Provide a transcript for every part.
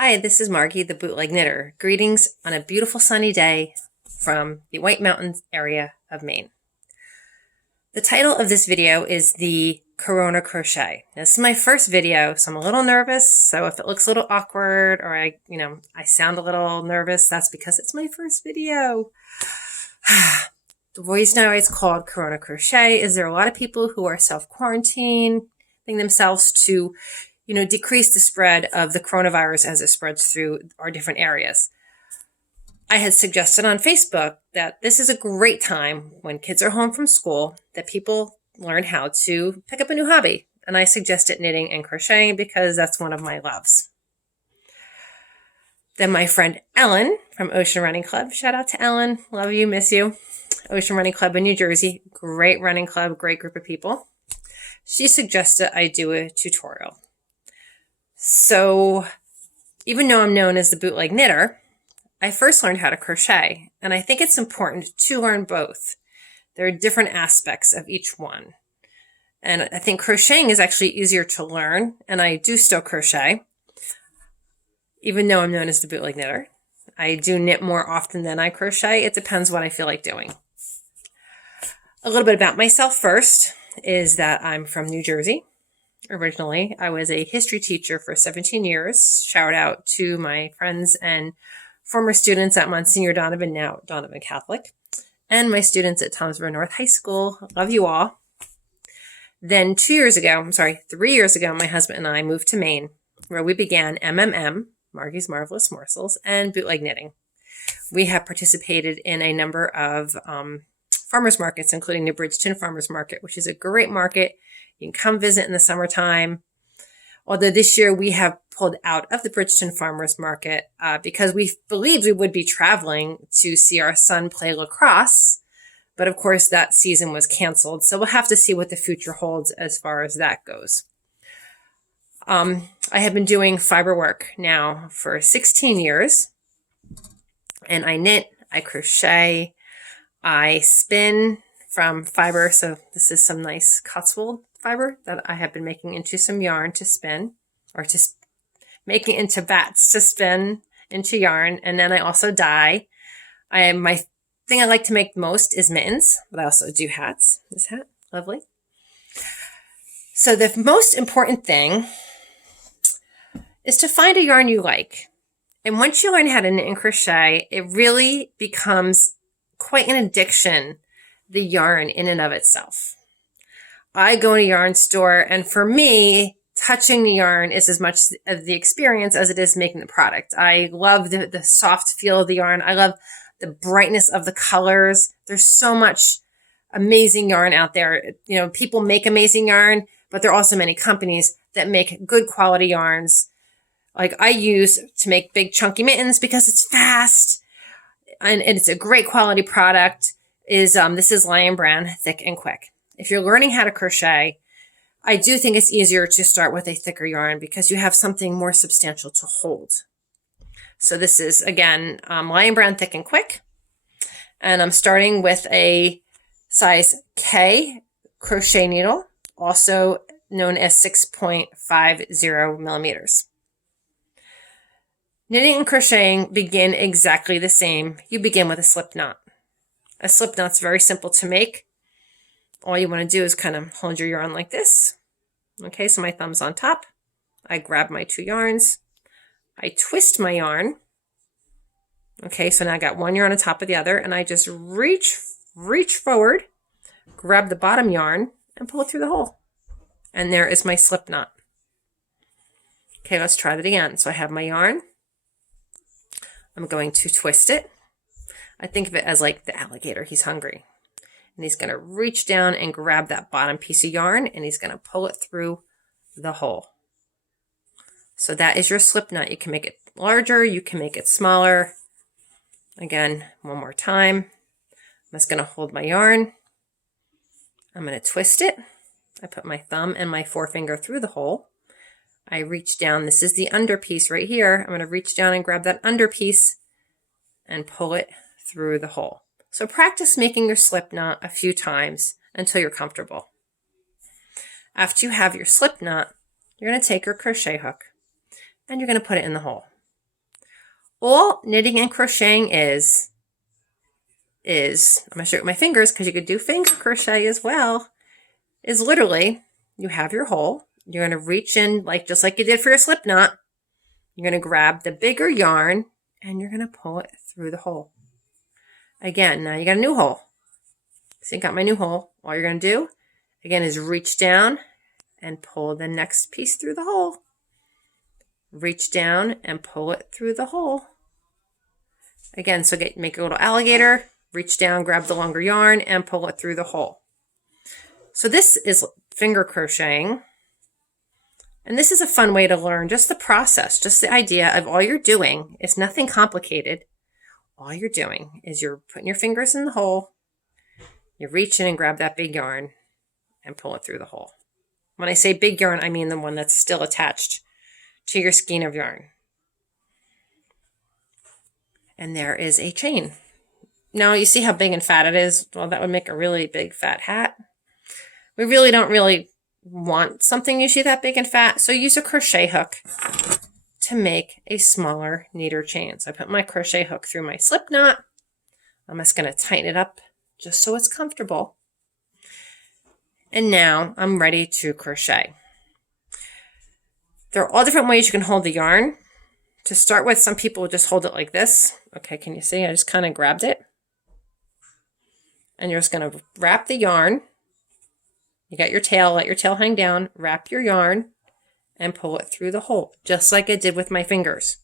Hi, this is Margie, the Bootleg Knitter. Greetings on a beautiful sunny day from the White Mountains area of Maine. The title of this video is the Corona Crochet. This is my first video, so I'm a little nervous. So if it looks a little awkward or I sound a little nervous, that's because it's my first video. The reason why it's called Corona Crochet is there are a lot of people who are self-quarantining themselves to decrease the spread of the coronavirus as it spreads through our different areas. I had suggested on Facebook that this is a great time when kids are home from school that people learn how to pick up a new hobby. And I suggested knitting and crocheting because that's one of my loves. Then my friend Ellen from Ocean Running Club, shout out to Ellen, love you, miss you. Ocean Running Club in New Jersey, great running club, great group of people. She suggested I do a tutorial. So even though I'm known as the Bootleg Knitter, I first learned how to crochet, and I think it's important to learn both. There are different aspects of each one. And I think crocheting is actually easier to learn, and I do still crochet, even though I'm known as the Bootleg Knitter. I do knit more often than I crochet. It depends what I feel like doing. A little bit about myself first is that I'm from New Jersey. Originally, I was a history teacher for 17 years. Shout out to my friends and former students at Monsignor Donovan, now Donovan Catholic, and my students at Thomasville North High School. Love you all. Then 3 years ago, my husband and I moved to Maine, where we began MMM, Margie's Marvelous Morsels, and bootleg knitting. We have participated in a number of farmers markets, including the Bridgeton Farmers Market, which is a great market. You can come visit in the summertime. Although this year we have pulled out of the Bridgeton Farmers Market because we believed we would be traveling to see our son play lacrosse. But of course that season was canceled. So we'll have to see what the future holds as far as that goes. I have been doing fiber work now for 16 years. And I knit, I crochet, I spin from fiber. So this is some nice Cotswold fiber that I have been making into some yarn to spin, or making into bats to spin into yarn. And then I also dye. My thing I like to make most is mittens, but I also do hats. This hat, lovely. So the most important thing is to find a yarn you like. And once you learn how to knit and crochet, it really becomes quite an addiction, the yarn in and of itself. I go in a yarn store, and for me, touching the yarn is as much of the experience as it is making the product. I love the soft feel of the yarn. I love the brightness of the colors. There's so much amazing yarn out there. People make amazing yarn, but there are also many companies that make good quality yarns. Like I use to make big chunky mittens because it's fast and it's a great quality product. This is Lion Brand Thick and Quick. If you're learning how to crochet, I do think it's easier to start with a thicker yarn because you have something more substantial to hold. So this is, again, Lion Brand Thick and Quick. And I'm starting with a size K crochet needle, also known as 6.50 millimeters. Knitting and crocheting begin exactly the same. You begin with a slip knot. A slip knot's very simple to make. All you want to do is kind of hold your yarn like this. Okay, so my thumb's on top. I grab my two yarns. I twist my yarn. Okay, so now I got one yarn on top of the other, and I just reach forward, grab the bottom yarn, and pull it through the hole. And there is my slip knot. Okay, let's try that again. So I have my yarn. I'm going to twist it. I think of it as like the alligator. He's hungry. And he's going to reach down and grab that bottom piece of yarn, and he's going to pull it through the hole. So that is your slip knot. You can make it larger. You can make it smaller. Again, one more time. I'm just going to hold my yarn. I'm going to twist it. I put my thumb and my forefinger through the hole. I reach down. This is the under piece right here. I'm going to reach down and grab that under piece and pull it through the hole. So practice making your slip knot a few times until you're comfortable. After you have your slip knot, you're going to take your crochet hook and you're going to put it in the hole. All knitting and crocheting is I'm going to show it with my fingers because you could do finger crochet as well, is literally you have your hole. You're going to reach in just like you did for your slip knot. You're going to grab the bigger yarn and you're going to pull it through the hole. Again, now you got a new hole. So you got my new hole. All you're going to do, again, is reach down and pull the next piece through the hole. Reach down and pull it through the hole. Again, so make a little alligator, reach down, grab the longer yarn, and pull it through the hole. So this is finger crocheting. And this is a fun way to learn just the process, just the idea of all you're doing. It's nothing complicated. All you're doing is you're putting your fingers in the hole, you reach in and grab that big yarn and pull it through the hole. When I say big yarn, I mean the one that's still attached to your skein of yarn. And there is a chain. Now you see how big and fat it is? Well, that would make a really big fat hat. We really don't want something usually that big and fat, so use a crochet hook to make a smaller, neater chain. So I put my crochet hook through my slip knot. I'm just going to tighten it up just so it's comfortable. And now I'm ready to crochet. There are all different ways you can hold the yarn. To start with, some people just hold it like this. Okay, can you see? I just kind of grabbed it. And you're just going to wrap the yarn. You got your tail, let your tail hang down, wrap your yarn, and pull it through the hole, just like I did with my fingers.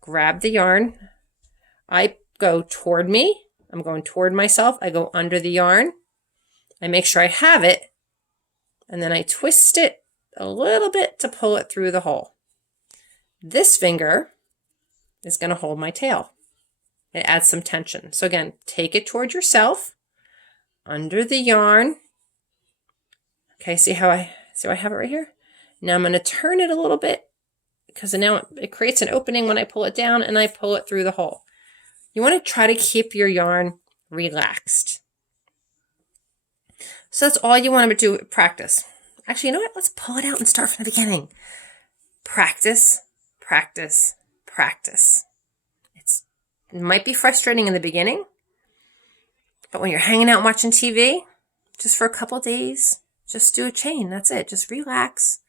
Grab the yarn. I go toward me. I'm going toward myself. I go under the yarn. I make sure I have it, and then I twist it a little bit to pull it through the hole. This finger is going to hold my tail. It adds some tension. So again, take it toward yourself, under the yarn. Okay, see how I have it right here? Now I'm going to turn it a little bit because now it creates an opening when I pull it down and I pull it through the hole. You want to try to keep your yarn relaxed. So that's all you want to do, practice. Actually, you know what? Let's pull it out and start from the beginning. Practice, practice, practice. It might be frustrating in the beginning, but when you're hanging out and watching TV, just for a couple days, just do a chain. That's it. Just relax.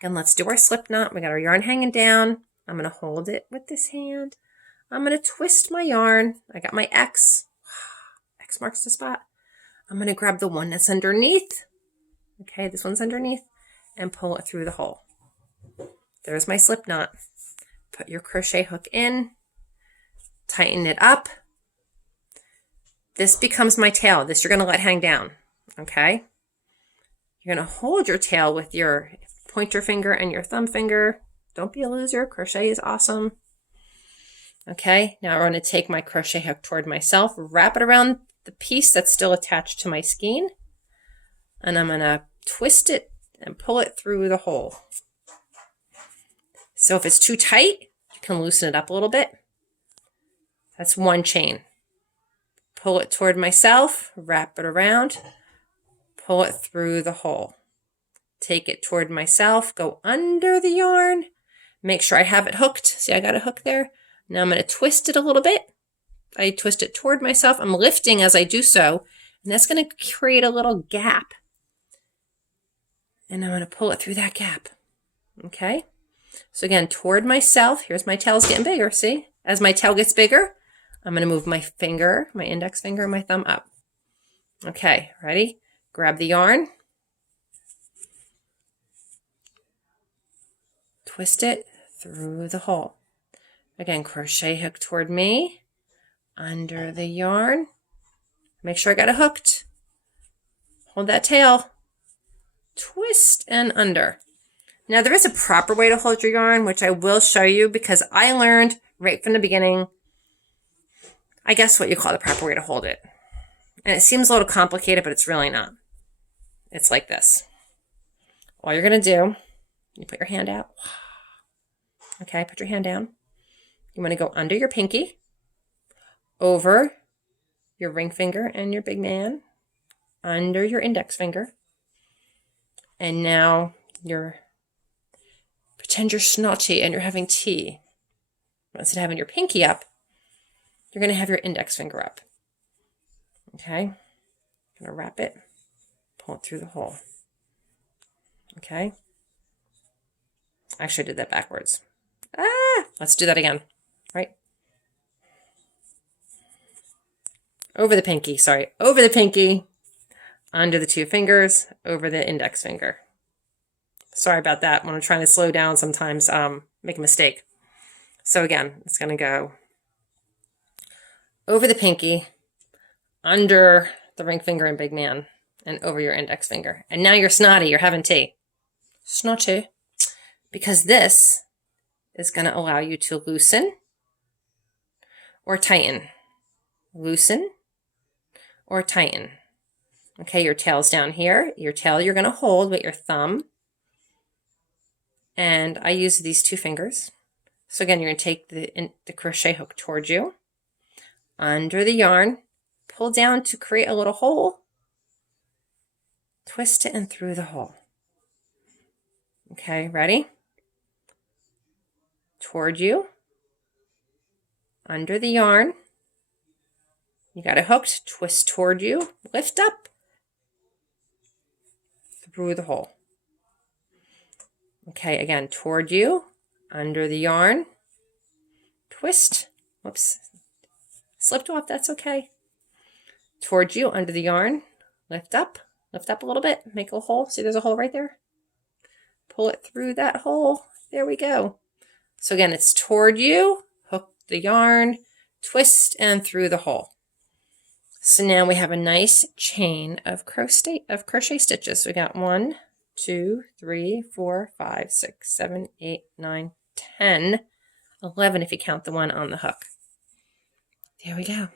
Again, let's do our slip knot. We got our yarn hanging down. I'm going to hold it with this hand. I'm going to twist my yarn. I got my X. X marks the spot. I'm going to grab the one that's underneath. Okay, this one's underneath. And pull it through the hole. There's my slip knot. Put your crochet hook in. Tighten it up. This becomes my tail. This you're going to let hang down. Okay? You're going to hold your tail with your pointer finger and your thumb finger. Don't be a loser. Crochet is awesome. Okay, now I'm going to take my crochet hook toward myself, wrap it around the piece that's still attached to my skein, and I'm going to twist it and pull it through the hole. So if it's too tight, you can loosen it up a little bit. That's one chain. Pull it toward myself, wrap it around, pull it through the hole. Take it toward myself, go under the yarn, make sure I have it hooked. See, I got a hook there. Now I'm going to twist it a little bit. I twist it toward myself. I'm lifting as I do so, and that's going to create a little gap. And I'm going to pull it through that gap. Okay? So again, toward myself. Here's my tail's getting bigger, see? As my tail gets bigger, I'm going to move my finger, my index finger, and my thumb up. Okay, ready? Grab the yarn. Twist it through the hole. Again, crochet hook toward me, under the yarn. Make sure I got it hooked. Hold that tail. Twist and under. Now there is a proper way to hold your yarn, which I will show you because I learned right from the beginning, I guess what you call the proper way to hold it. And it seems a little complicated, but it's really not. It's like this. All you're going to do, you put your hand out. Okay, put your hand down. You want to go under your pinky, over your ring finger and your big man, under your index finger. And now pretend you're snotty and you're having tea. instead of having your pinky up, you're going to have your index finger up. Okay, I'm going to wrap it, pull it through the hole. Okay, actually I did that backwards. Let's do that again, right? Over the pinky, over the pinky, under the two fingers, over the index finger. Sorry about that. When I'm trying to slow down, sometimes make a mistake. So again, it's going to go over the pinky, under the ring finger and big man, and over your index finger. And now you're snotty, you're having tea. Snotty. Because this is going to allow you to loosen or tighten. Loosen or tighten. Okay, your tail's down here. Your tail you're going to hold with your thumb. And I use these two fingers. So again, you're going to take the crochet hook towards you, under the yarn, pull down to create a little hole, twist it and through the hole. Okay, ready? Toward you, under the yarn, you got it hooked, twist toward you, lift up, through the hole. Okay, again, toward you, under the yarn, twist, whoops, slipped off, that's okay. Toward you, under the yarn, lift up a little bit, make a hole, see there's a hole right there? Pull it through that hole, there we go. So again, it's toward you, hook the yarn, twist, and through the hole. So now we have a nice chain of crochet stitches. So we got 1, 2, 3, 4, 5, 6, 7, 8, 9, 10, 11 if you count the one on the hook. There we go.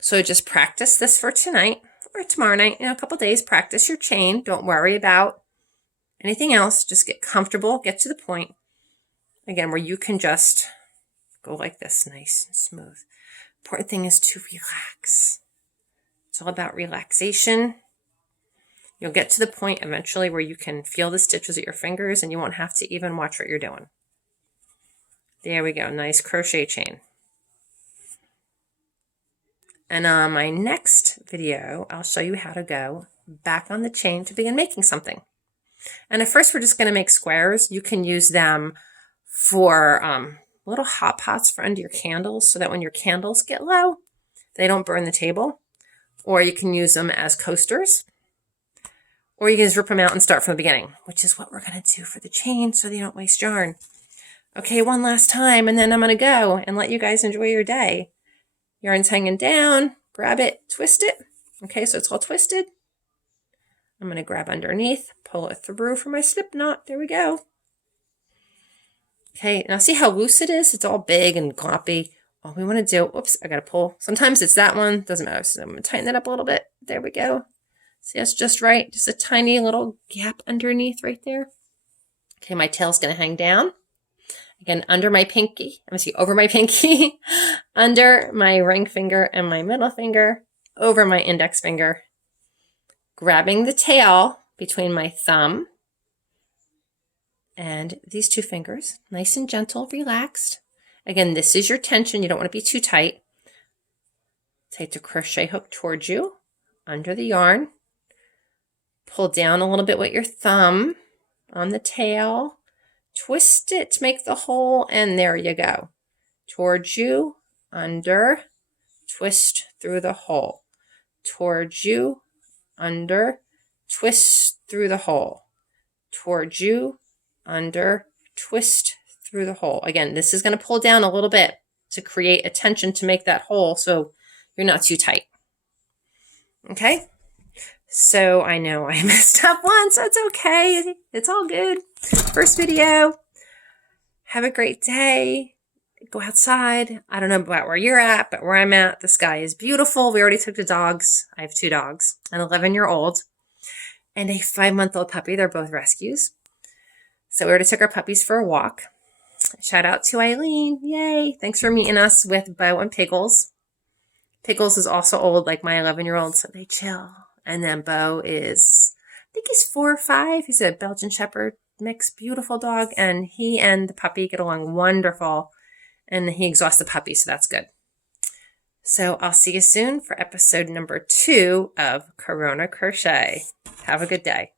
So just practice this for tonight or tomorrow night. In a couple days, practice your chain. Don't worry about anything else. Just get comfortable, get to the point, again, where you can just go like this, nice and smooth. Important thing is to relax. It's all about relaxation. You'll get to the point eventually where you can feel the stitches with your fingers and you won't have to even watch what you're doing. There we go, nice crochet chain. And on my next video, I'll show you how to go back on the chain to begin making something. And at first we're just going to make squares. You can use them for little hot pots for under your candles so that when your candles get low, they don't burn the table. Or you can use them as coasters. Or you can just rip them out and start from the beginning, which is what we're going to do for the chain so that you don't waste yarn. Okay, one last time, and then I'm going to go and let you guys enjoy your day. Yarn's hanging down, grab it, twist it. Okay, so it's all twisted. I'm going to grab underneath, pull it through for my slip knot. There we go. Okay, now see how loose it is? It's all big and gloppy. All we want to do, whoops, I got to pull. Sometimes it's that one, doesn't matter. So I'm going to tighten it up a little bit. There we go. See, that's just right. Just a tiny little gap underneath right there. Okay, my tail's going to hang down. Again, under my pinky, I'm going to see over my pinky, under my ring finger and my middle finger, over my index finger, grabbing the tail between my thumb and these two fingers, nice and gentle, relaxed. Again, this is your tension. You don't want to be too tight. Take the crochet hook towards you, under the yarn, pull down a little bit with your thumb on the tail, twist it to make the hole, and there you go. Towards you, under, twist through the hole. Towards you, under, twist through the hole. Towards you, under, twist through the hole. Again, this is going to pull down a little bit to create a tension to make that hole so you're not too tight. Okay? So I know I messed up once. That's okay. It's all good. First video. Have a great day. Go outside. I don't know about where you're at, but where I'm at, the sky is beautiful. We already took the dogs. I have 2 dogs, an 11-year-old and a 5-month-old puppy. They're both rescues. So we already took our puppies for a walk. Shout out to Eileen. Yay. Thanks for meeting us with Bo and Piggles. Piggles is also old like my 11-year-old, so they chill. And then Bo is, I think he's 4 or 5. He's a Belgian Shepherd. mixed, beautiful dog, and he and the puppy get along wonderful, and he exhausts the puppy, so that's good. So I'll see you soon for episode number 2 of Corona Crochet. Have a good day.